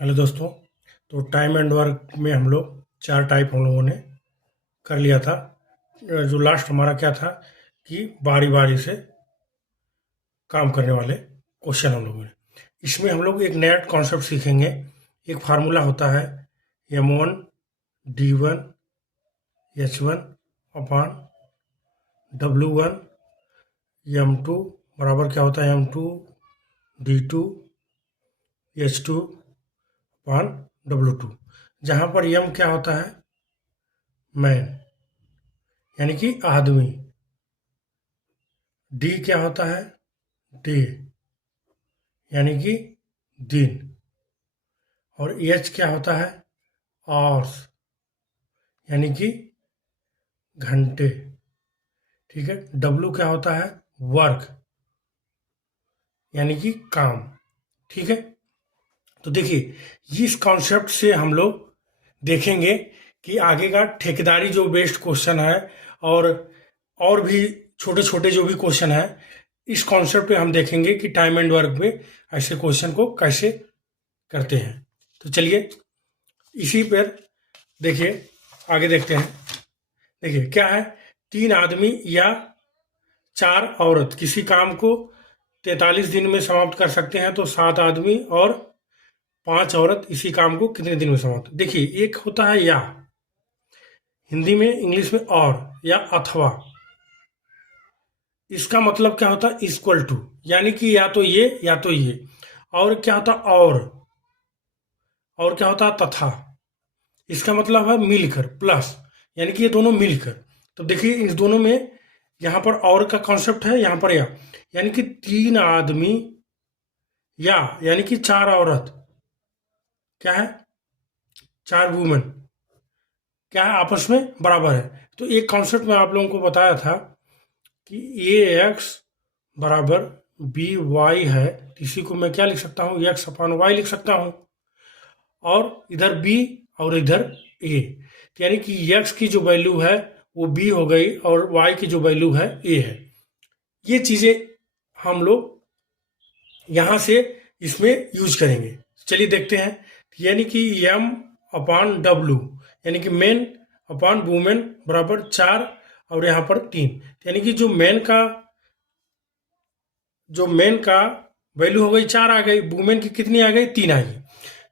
Hello दोस्तों। तो time and work में हम लोग 4 टाइप हम लोगों ने कर लिया था। जो लास्ट हमारा क्या था कि बारी बारी से काम करने वाले क्वेश्चन हम लोगों ने, इसमें हम लोग एक नया कॉन्सेप्ट सीखेंगे। एक फार्मूला होता है M1 D1 H1 upon W1 M2 बराबर क्या होता है M2 D2 H2 upon W2, जहाँ पर M क्या होता है मैन यानी कि आदमी, डी क्या होता है डे यानी कि दिन, और एच क्या होता है आवर्स यानी कि घंटे। ठीक है। डब्लू क्या होता है वर्क यानी कि काम। ठीक है। तो देखिए इस कॉन्सेप्ट से हम लोग देखेंगे कि आगे का ठेकेदारी जो बेस्ड क्वेश्चन है और भी छोटे छोटे जो भी क्वेश्चन है, इस कॉन्सेप्ट पे हम देखेंगे कि टाइम एंड वर्क में ऐसे क्वेश्चन को कैसे करते हैं। तो चलिए इसी पर देखिए आगे देखते हैं। देखिए क्या है, 3 आदमी या 4 औरत किसी काम को 43 दिन में समाप्त कर सकते हैं, तो 7 आदमी और 5 औरत इसी काम को कितने दिन में समाप्त। देखिए एक होता है या, हिंदी में इंग्लिश में और या अथवा, इसका मतलब क्या होता है इक्वल टू यानी कि या तो ये या तो ये। और क्या होता और क्या होता है तथा, इसका मतलब है मिलकर प्लस यानी कि ये दोनों मिलकर। तो देखिए इस दोनों में यहाँ पर और का कॉन्सेप्ट है, यहाँ पर या यानी कि 3 आदमी या यानी कि 4 औरत क्या है 4 वुमेन क्या है आपस में बराबर है। तो एक कॉन्सेप्ट मैं आप लोगों को बताया था कि ए एक्स बराबर बी वाई है, तो इसी को मैं क्या लिख सकता हूँ एक्स अपॉन वाई लिख सकता हूँ, और इधर बी और इधर ए, यानी कि एक्स की जो वैल्यू है वो बी हो गई और वाई की जो वैल्यू है ए है। ये चीज़ें हम लोग यहाँ से इसमें यूज करेंगे। चलिए देखते हैं। यानी कि एम अपॉन डब्लू यानी कि मेन अपॉन वुमेन बराबर 4 और यहाँ पर 3, यानी कि जो मेन का वैल्यू हो गई 4 आ गई, वुमेन की कितनी आ गई 3 आ गई।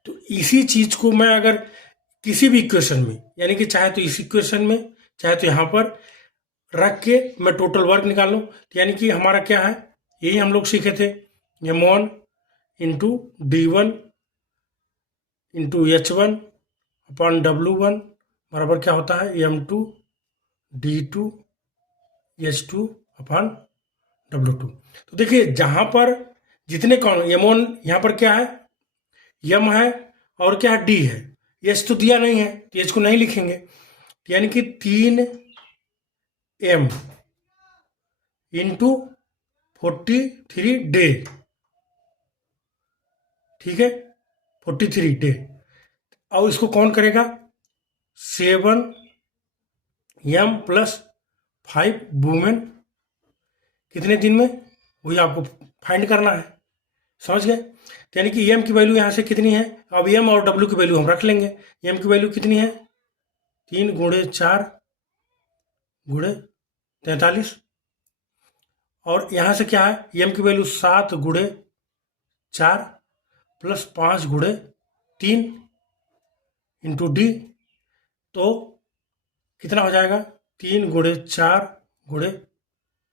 तो इसी चीज को मैं अगर किसी भी इक्वेशन में यानी कि चाहे तो इस इक्वेशन में चाहे तो यहाँ पर रख के मैं टोटल वर्क निकाल लूँ, तो यानी कि हमारा क्या है यही हम लोग सीखे थे M1 into D1 into H1 upon W1 बराबर क्या होता है M2 D2 H2 upon W2। तो देखिए जहां पर जितने कौन M1 यहाँ पर क्या है यम है और क्या है डी है, एच तो दिया नहीं है तो एच को नहीं लिखेंगे, यानी कि 3M इंटू 43 डे। ठीक है 43 डे, और इसको कौन करेगा 7M प्लस 5 वुमेन कितने दिन में, वही आपको फाइंड करना है। समझ गए। तो यानी कि एम की वैल्यू यहाँ से कितनी है, अब एम और डब्ल्यू की वैल्यू हम रख लेंगे। एम की वैल्यू कितनी है 3 गुणे 4 गुणे 43, और यहाँ से क्या है एम की वैल्यू 7 गुणे 4 प्लस 5 गुणे 3 इंटू डी, तो कितना हो जाएगा 3 गुणे 4 गुणे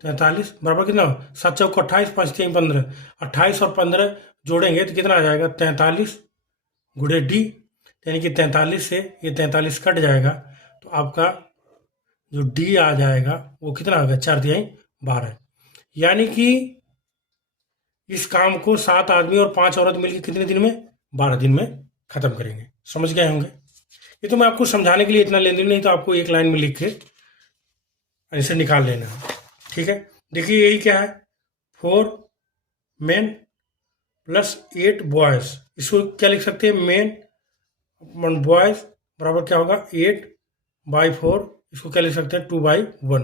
43 बराबर कितना 7 चौक 28 5 3 15, 28 और 15 जोड़ेंगे तो कितना आ जाएगा 43 गुणे डी, यानी कि 43 से ये 43 कट जाएगा, तो आपका जो डी आ जाएगा वो कितना आ गया 4 तिहाई 12। यानी कि इस काम को 7 आदमी और 5 औरत मिलकर कितने दिन में 12 दिन में खत्म करेंगे। समझ गए होंगे। ये तो मैं आपको समझाने के लिए इतना लेंदी नहीं, तो आपको एक लाइन में लिख के ऐसे निकाल लेना है। ठीक है। देखिए यही क्या है 4 मेन प्लस 8 बॉयज, इसको क्या लिख सकते हैं मेन बॉयज बराबर क्या होगा 8/4, इसको क्या लिख सकते हैं 2/1,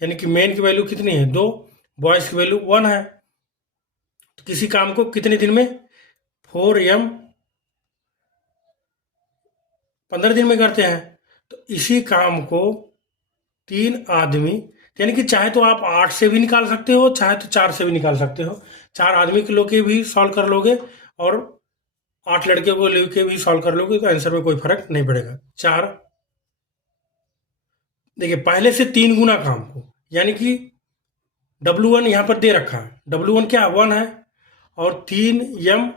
यानी कि मेन की वैल्यू कितनी है 2, बॉयज की वैल्यू 1 है। तो किसी काम को कितने दिन में 4M 15 दिन में करते हैं। तो इसी काम को 3 आदमी, यानी कि चाहे तो आप 8 से भी निकाल सकते हो, चाहे तो 4 से भी निकाल सकते हो। 4 आदमी के लोग के भी सॉल्व कर लोगे और 8 लड़के को लेके भी सॉल्व कर लोगे, तो आंसर में कोई फर्क नहीं पड़ेगा। 4, देखिए पहले से 3 गुना काम को, यानी कि W1 यहाँ पर दे रखा है। W1 क्या 1 है, और 3 M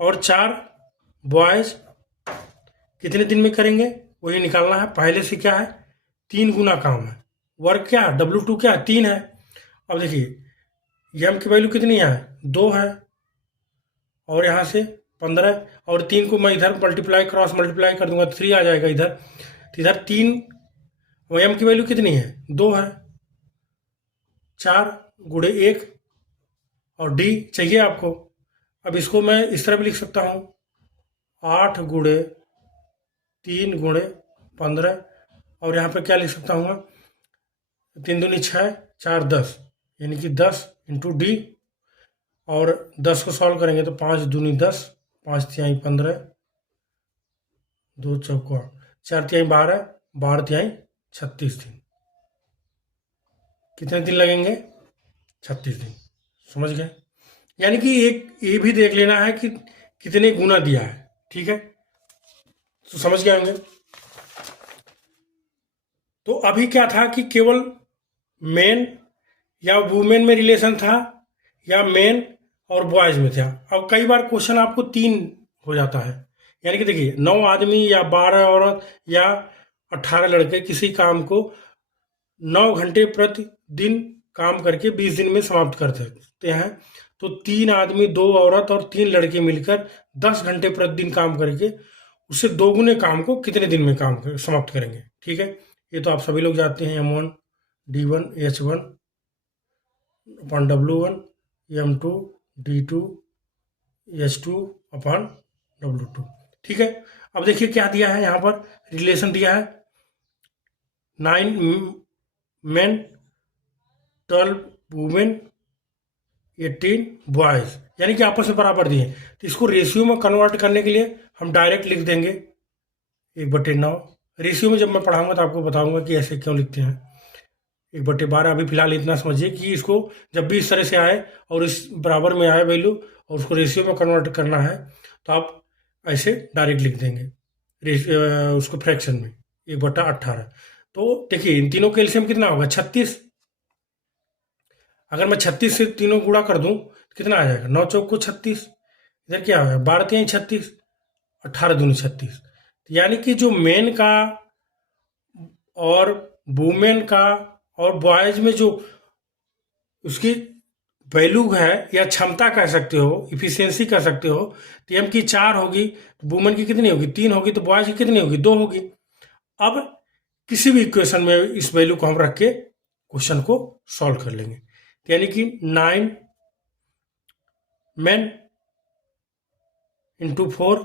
और 4 बॉयज कितने दिन में करेंगे वही निकालना है। पहले से क्या है 3 गुना काम है। वर्क क्या है W2 क्या है 3 है। अब देखिए M की वैल्यू कितनी है 2 है, और यहाँ से 15, और 3 को मैं इधर मल्टीप्लाई क्रॉस मल्टीप्लाई कर दूंगा 3 आ जाएगा इधर। तो इधर 3, M की वैल्यू कितनी है 2 है, 4 गुणे 1, और D चाहिए आपको। अब इसको मैं इस तरह भी लिख सकता हूँ 8 गुणे 3 गुणे 15, और यहाँ पे क्या लिख सकता हूँ 3 दूनी 6, 4 10, यानी कि 10 इंटू D, और 10 को सॉल्व करेंगे तो 5 दूनी 10, 5 तिहाई 15, 2 चौका 4 तिहाई 12, 12 तिहाई 36 दिन। कितने दिन लगेंगे 36 दिन। समझ गए। यानी कि एक ये भी देख लेना है कि कितने गुना दिया है, ठीक है, तो समझ गए होंगे। तो अभी क्या था कि केवल मेन या वुमेन में रिलेशन था, या मेन और बॉयज में था। अब कई बार क्वेश्चन आपको 3 हो जाता है, यानी कि देखिए 9 आदमी या 12 औरत या 18 लड़के किसी काम को 9 घंटे प्रतिदिन काम करके 20 दिन में समाप्त कर सकते हैं। तो 3 आदमी 2 औरत और 3 लड़के मिलकर 10 घंटे प्रतिदिन काम करके उससे 2 गुने काम को कितने दिन में समाप्त करेंगे। ठीक है, ये तो आप सभी लोग जानते हैं M1 D1 H1 upon W1 M2 D2 H2 upon W2। ठीक है, अब देखिए क्या दिया है यहाँ पर, रिलेशन दिया है 9 मेन 12 वुमेन 18 बॉयज, यानी कि आपस में बराबर दिए। तो इसको रेशियो में कन्वर्ट करने के लिए हम डायरेक्ट लिख देंगे 1/9। रेशियो में जब मैं पढ़ाऊंगा तो आपको बताऊंगा कि ऐसे क्यों लिखते हैं। 1/12। अभी फिलहाल इतना समझिए कि इसको जब भी इस तरह से आए और इस बराबर में आए वैल्यू और उसको रेशियो में कन्वर्ट करना है तो आप ऐसे डायरेक्ट लिख देंगे उसको फ्रैक्शन में 1/18। तो देखिए इन तीनों के एलसीएम कितना होगा 36। अगर मैं 36 से तीनों गुणा कर दूं तो कितना आ जाएगा 9 चौक को 36, इधर क्या होगा 12 तिहाई 36, 18 दूनी 36। यानी कि जो मेन का और वुमेन का और बॉयज में जो उसकी वैल्यू है या क्षमता कह सकते हो, इफिशियंसी कह सकते हो, तो एम की 4 होगी तो वुमेन की कितनी होगी 3 होगी, तो बॉयज की कितनी होगी 2 होगी। अब किसी भी इक्वेशन में इस वैल्यू को हम रख के क्वेश्चन को सॉल्व कर लेंगे। यानी कि 9 मेन इंटू 4,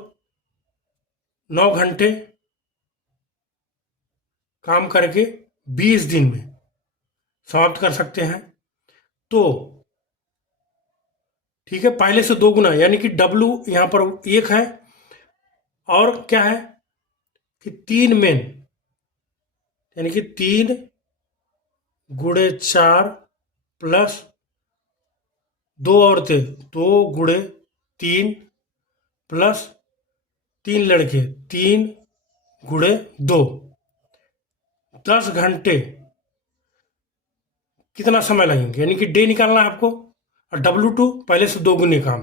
9 घंटे काम करके 20 दिन में समाप्त कर सकते हैं। तो ठीक है, पहले से 2 गुना, यानी कि W यहां पर 1 है, और क्या है कि 3 मेन, यानी कि 3 गुणे 4 प्लस 2 औरतें, 2 गुणे 3 प्लस 3 लड़के, 3 गुणे 2, 10 घंटे कितना समय लगेंगे, यानी कि डे निकालना है आपको। और W2 पहले से 2 गुने काम,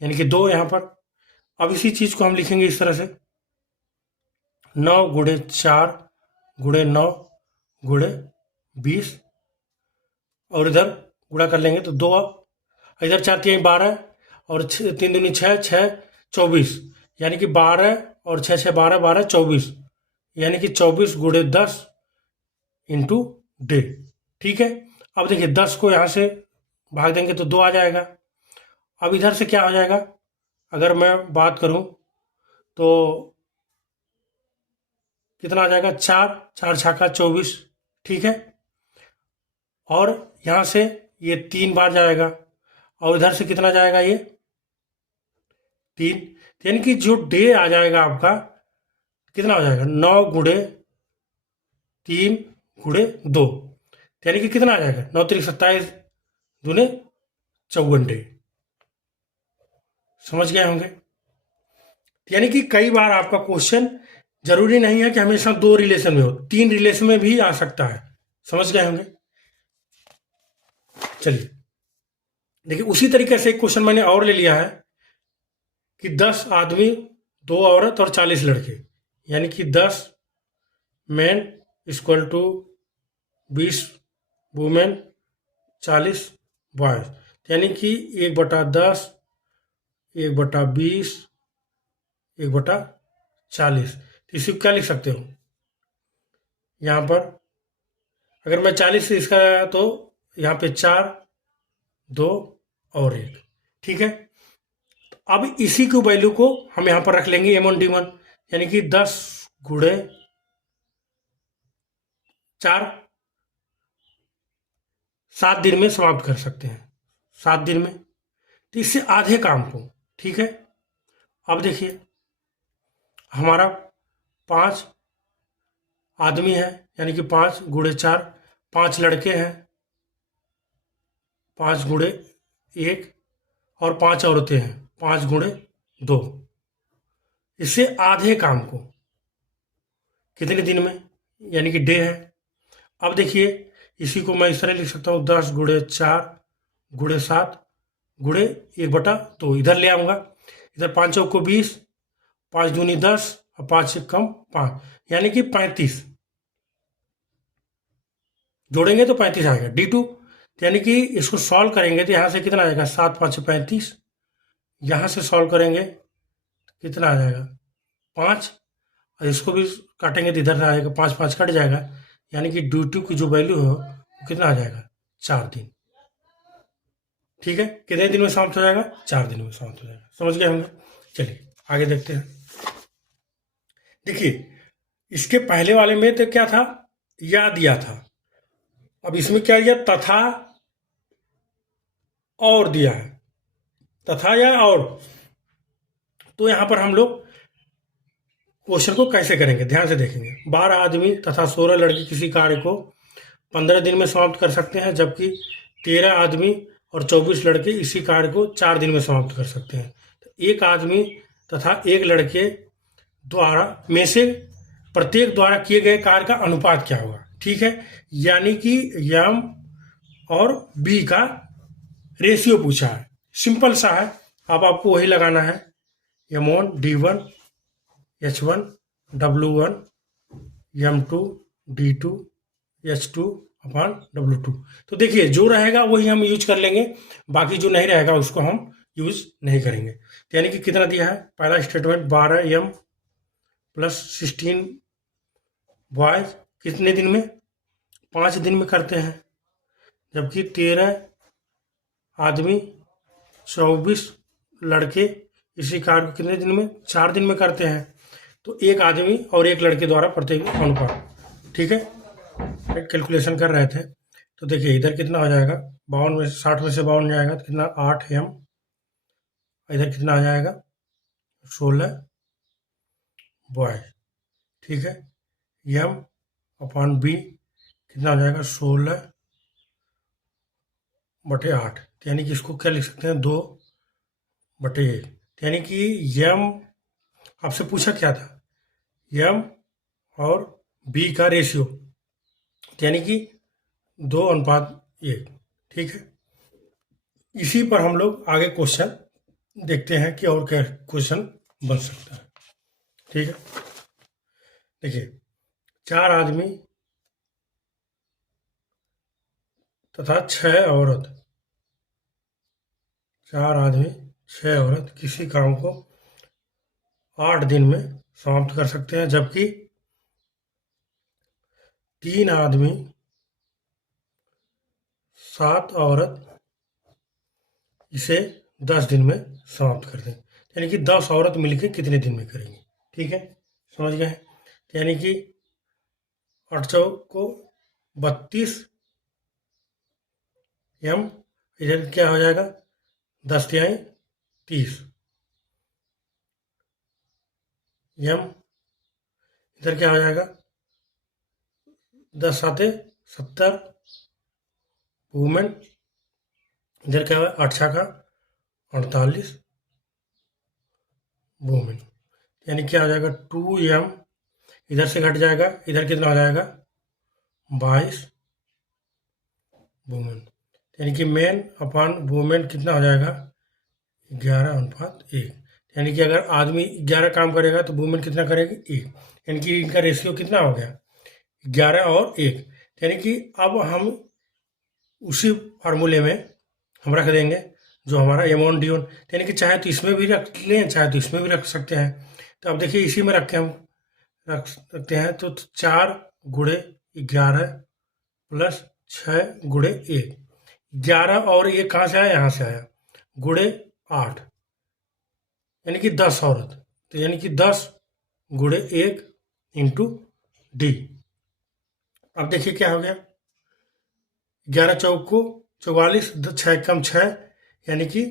यानी कि 2 यहां पर। अब इसी चीज को हम लिखेंगे इस तरह से 9 गुणे 4 गुणे 9 गुणे 20, और इधर गुणा कर लेंगे तो 2, इधर 4 तिहाई 12, और 3 दूनी 6, 6 24, यानी कि 12 और 6 6 12, 12 24, यानी कि 24 गुणे 10 इंटू डे। ठीक है, अब देखिए 10 को यहाँ से भाग देंगे तो 2 आ जाएगा। अब इधर से क्या हो जाएगा, अगर मैं बात करूं तो कितना आ जाएगा 4, 4 छक्का 24। ठीक है, और यहाँ से ये 3 बार जाएगा, और इधर से कितना जाएगा ये 3, यानी कि जो डे आ जाएगा आपका कितना हो जाएगा, 9 गुणे 3 गुणे 2, यानी कि कितना आ जाएगा, 9 3 27 दूने 54 डे। समझ गए होंगे। यानी कि कई बार आपका क्वेश्चन जरूरी नहीं है कि हमेशा 2 रिलेशन में हो, 3 रिलेशन में भी आ सकता है। समझ गए होंगे। चलिए देखिए, उसी तरीके से एक क्वेश्चन मैंने और ले लिया है कि 10 आदमी, 2 औरत और 40 लड़के, यानी कि 10 man equal to 20 women, 40 boys, यानी कि 1/10, 1/20, 1/40। तो इसी को क्या लिख सकते हो यहाँ पर, अगर मैं 40 से इसका, तो यहाँ पे 4, 2 और 1, ठीक है। अब इसी की वैल्यू को हम यहाँ पर रख लेंगे M1 D1, यानी कि 10 गुणे 4, 7 दिन में समाप्त कर सकते हैं, 7 दिन में, तो इससे आधे काम को, ठीक है। अब देखिए हमारा 5 आदमी है, यानी कि 5 गुणे 4, 5 लड़के हैं, 5 गुणे 1, और 5 औरतें हैं, 5 गुणे 2, इससे आधे काम को कितने दिन में, यानी कि डे है। अब देखिए इसी को मैं इस तरह लिख सकता हूँ, 10 गुणे 4 गुणे 7 गुणे 1/2, इधर ले आऊँगा, इधर 5 चौक को 20, 5 दूनी 10 और 5 से कम 5, यानी कि 35, जोड़ेंगे तो 35 आएगा D2। यानी कि इसको सॉल्व करेंगे तो यहाँ से कितना आएगा, 7 5 35, यहाँ से सॉल्व करेंगे तो कितना आ जाएगा 5, और इसको भी काटेंगे तो इधर आएगा 5 5 कट जाएगा, यानी कि D2 की जो वैल्यू है वो कितना आ जाएगा, 4 दिन। ठीक है, कितने दिन में समाप्त हो जाएगा, 4 दिन में समाप्त हो जाएगा। समझ गए होंगे। चलिए आगे देखते हैं। देखिए इसके पहले वाले में तो क्या था, या दिया था, अब इसमें क्या दिया, तथा और दिया है, तथा या और। तो यहां पर हम लोग क्वेश्चन को कैसे करेंगे, ध्यान से देखेंगे। 12 आदमी तथा 16 लड़के किसी कार्य को 15 दिन में समाप्त कर सकते हैं, जबकि 13 आदमी और 24 लड़के इसी कार्य को 4 दिन में समाप्त कर सकते हैं। तो एक आदमी तथा एक लड़के द्वारा में से प्रत्येक द्वारा किए गए कार्य का अनुपात क्या होगा। ठीक है, यानी कि यम और बी का रेशियो पूछा है, सिंपल सा है। अब आपको वही लगाना है, M1 D1 H1 W1 M2 D2 H2 upon W2। तो देखिए जो रहेगा वही हम यूज कर लेंगे, बाकी जो नहीं रहेगा उसको हम यूज नहीं करेंगे। तो यानी कि कितना दिया है, पहला स्टेटमेंट 12M प्लस 16 बॉयज कितने दिन में, 5 दिन में करते हैं, जबकि 13 आदमी 24 लड़के इसी कार्य को कितने दिन में, 4 दिन में करते हैं। तो एक आदमी और एक लड़के द्वारा प्रत्येक अनुपात। ठीक है, कैलकुलेशन कर रहे थे, तो देखिए इधर कितना हो जाएगा, 52 में 60 में से 52 जाएगा तो कितना 8M, इधर कितना आ जाएगा 16 बॉय। ठीक है, M अपॉन B कितना हो जाएगा 16/8, यानी कि इसको क्या लिख सकते हैं 2/1, यानी कि M आपसे पूछा क्या था, M और B का रेशियो, यानी कि 2:1। ठीक है, इसी पर हम लोग आगे क्वेश्चन देखते हैं कि और क्या क्वेश्चन बन सकता है। ठीक है, देखिए 4 आदमी तथा 6 औरत, 4 आदमी 6 औरत किसी काम को 8 दिन में समाप्त कर सकते हैं, जबकि 3 आदमी 7 औरत इसे 10 दिन में समाप्त कर दें, यानी कि 10 औरत मिलकर कितने दिन में करेंगी। ठीक है, समझ गए। यानी कि 8 को 32 M, इधर क्या हो जाएगा 10 तिहाई 30, एम, इधर क्या हो जाएगा 10 साते 70 वुमेन, इधर क्या हुआ 8 छक्का 48 वुमेन, यानी क्या हो जाएगा 2m, इधर से घट जाएगा, इधर कितना हो जाएगा 22 वुमेन, यानी कि मेन अपॉन वुमेन कितना हो जाएगा 11:1, यानी कि अगर आदमी 11 काम करेगा तो वुमेन कितना करेगी 1, यानी कि इनका रेशियो कितना हो गया 11 और 1, यानी कि अब हम उसी फार्मूले में हम रख देंगे जो हमारा M1D1, यानी कि चाहे तो इसमें भी रख लें चाहे तो इसमें भी रख सकते हैं। तो अब देखिए इसी में रख के हम रख सकते हैं, तो 4 गुणे 11 प्लस 6 गुणे 1, 11 और 1 कहाँ से आया, यहाँ से आया, गुणे 8, यानी कि 10 औरत, तो यानी कि 10 गुणे 1 इंटू डी। अब देखिए क्या हो गया 11 चौक को 44, 6 कम 6, यानी कि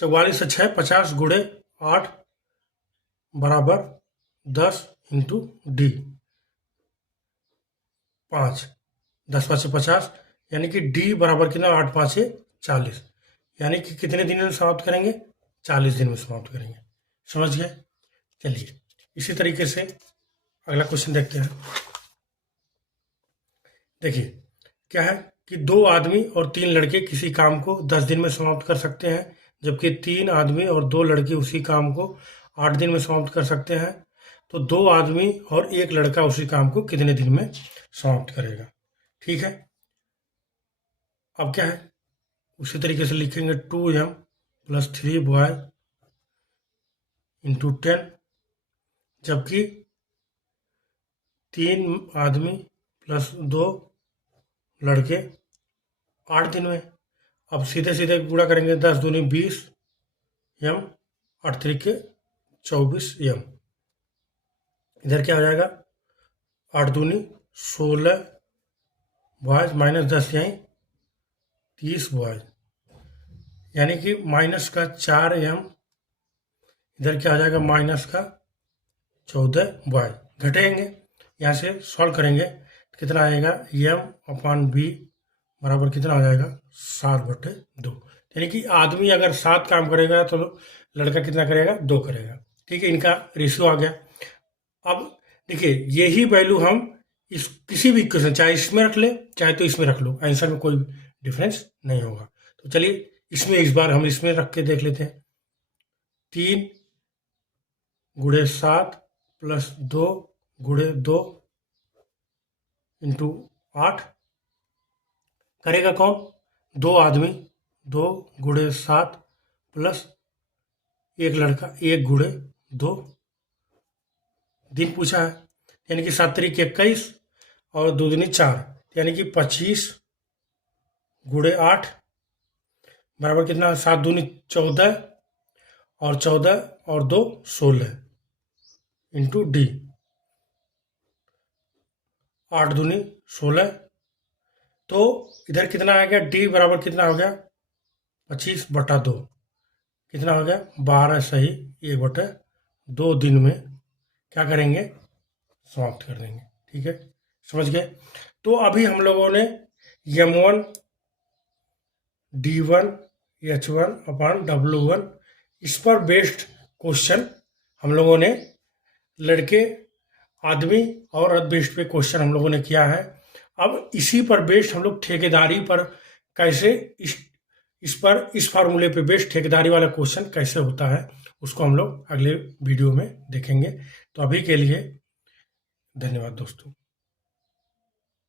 44 से 6 50 गुणे 8 बराबर 10 इंटू डी 5, 10 5 50, यानी कि डी बराबर कितना 8 5 40, यानी कि कितने दिन में समाप्त करेंगे 40 दिन में समाप्त करेंगे। समझ गए? चलिए इसी तरीके से अगला क्वेश्चन देखते हैं। देखिए क्या है कि 2 आदमी और 3 लड़के किसी काम को 10 दिन में समाप्त कर सकते हैं, जबकि 3 आदमी और 2 लड़के उसी काम को 8 दिन में समाप्त कर सकते हैं। तो 2 आदमी और 1 लड़का उसी काम को कितने दिन में समाप्त करेगा? ठीक है, अब क्या है उसी तरीके से लिखेंगे 2m प्लस 3 बॉय इंटू 10, जबकि 3 आदमी प्लस 2 लड़के 8 दिन में। अब सीधे सीधे गुणा करेंगे, 10 दूनी 20 m, 8 तरीके 24 m, इधर क्या हो जाएगा 8 दूनी 16 बॉयज माइनस 10 यहीं 30 बॉयज, यानी कि माइनस का 4m, इधर क्या हो जाएगा माइनस का 14 बॉयज, घटेंगे यहाँ से सॉल्व करेंगे कितना आएगा m/b बराबर कितना हो जाएगा 7/2, यानी कि आदमी अगर 7 काम करेगा तो लड़का कितना करेगा 2 करेगा। ठीक है, इनका रेशियो आ गया। अब देखिए यही वैल्यू हम इस किसी भी इक्वेशन चाहे इसमें रख ले चाहे तो इसमें रख लो, आंसर में कोई डिफरेंस नहीं होगा। तो चलिए इसमें इस बार हम इसमें रख के देख लेते हैं। 3 गुणे 7 प्लस 2 गुणे 2 इंटू 8 करेगा कौन 2 आदमी, 2 गुणे 7 प्लस 1 लड़का 1 गुणे 2, दिन पूछा है, यानी कि 7 तरीक 21 और 2 दूनी 4, यानी कि 25 गुणे 8 बराबर कितना 7 दूनी 14 और 14 और 2 16 इंटू डी, 8 दूनी 16, तो इधर कितना आ गया डी बराबर कितना हो गया 25/2, कितना हो गया 12 सही 1/2 दिन में क्या करेंगे समाप्त कर देंगे। ठीक है, समझ गए? तो अभी हम लोगों ने M1 D1 H1/W1 इस पर बेस्ड क्वेश्चन हम लोगों ने लड़के आदमी और औरत बेस्ड पे क्वेश्चन हम लोगों ने किया है। अब इसी पर बेस्ड हम लोग ठेकेदारी पर कैसे इस फार्मूले पे बेस्ड ठेकेदारी वाला क्वेश्चन कैसे होता है उसको हम लोग अगले वीडियो में देखेंगे। तो अभी के लिए धन्यवाद दोस्तों।